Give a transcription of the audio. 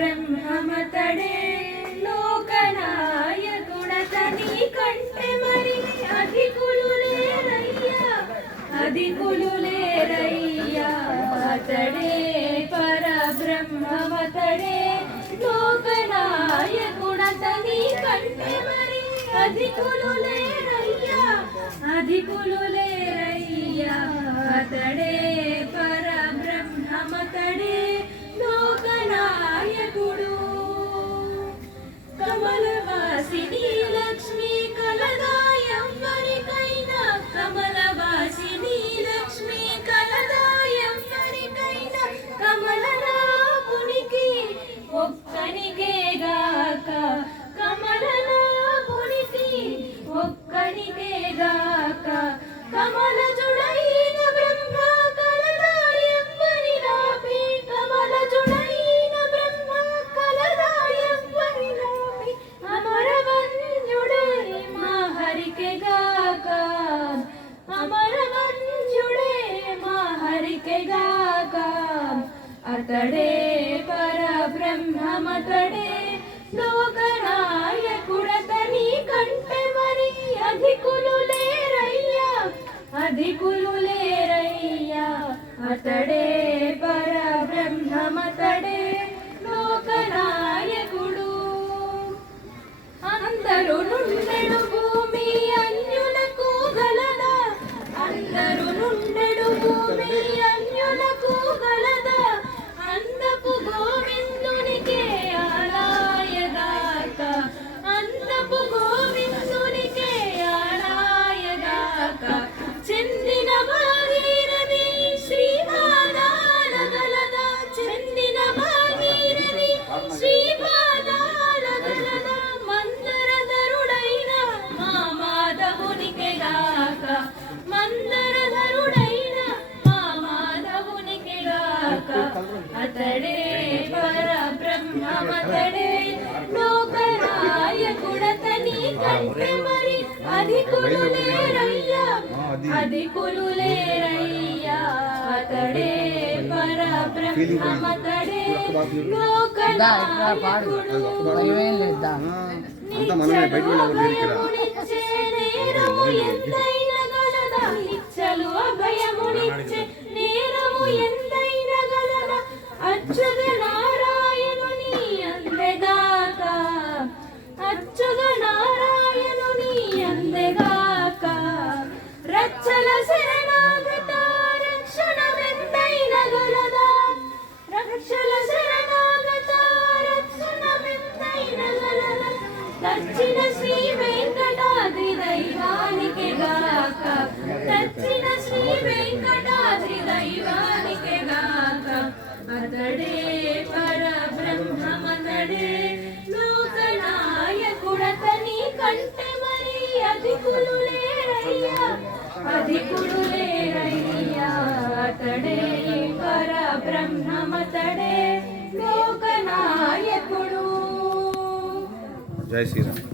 బ్రహ్మమతడే లోకనాయకుడతని కంటే మరి అధికులు లేరయ్యా అతడే పరబ్రహ్మమతడే లోకనాయకుడతని కంటే మరి అధికులు లేరయ్యా అతడే పరబ్రహ్మమతడే లోకనాయకుడు కమలవాసిని లక్ష్మీ కలదా ఎవ్వరికైనా కమలవాసిని లక్ష్మీ కలదా ఎవ్వరికైనా కమలనాభునికి ఒక్కనికేగాక కమలనాభునికి ఒక్కనికేగాక కమలజుడైన బ్రహ్మ కలదా ఎవ్వరి నాపి కమలజుడైన బ్రహ్మ కలదా ఎవ్వరి నాపి అమరవన్యుడే మా హరికెగాక అమరవన్యుడే మా హరికెగాక అతడే పరబ్రహ్మమతడే లోకనాయకుడతని కంటే మరి అధికులు లేరయ్యా అతడే పరబ్రహ్మమతడే లోకనాయకుడు అందరూ నుండెడు భూమి అన్యులకు గలదా అందరూ నుండెడు భూమి అన్యులకు గలదా అందపు గోవిందునికే ఆలయగాక అందపు గోవిందునికే ఆలయగాక చెందిన భాగీరథి శ్రీపాదాల గలదా చెందిన భాగీరథి శ్రీపాదాల గలదా మందరధరుడైన మా మాధవునికే గాక మందరధరుడైన మా మాధవునికే గాక అతడే పరబ్రహ్మమతడే లోకనాయకుడతని కంటే మరి అధికులు లేరయ్యా అతడే పరబ్రహ్మమతడే లోకనాయకుడు నిత్యమునిచ్చే నేరము ఎంతైన గలదా నిచ్చలు అభయమునిచ్చే నేరము ఎంతైన గలదా అచ్యుత నారాయణుని అందెగాక అచ్యుత నారాయణుని అందెగాక రచ్చల శరణాగత రక్షణమెంతైన గలదా రక్షల శరణాగత రక్షణమెంతైన గలదా దక్షిణ శ్రీ వెంకటాద్రి దైవానికి గాక దక్షిణ శ్రీ వెంకటాద్రి దైవానికి గాక అతడే పరబ్రహ్మమతడే లోకనాయకుడతని కంటే మరి అధికులు లేరయ్యా అతడే పరబ్రహ్మమతడే లోకనాయకుడు. జై శ్రీరామ్.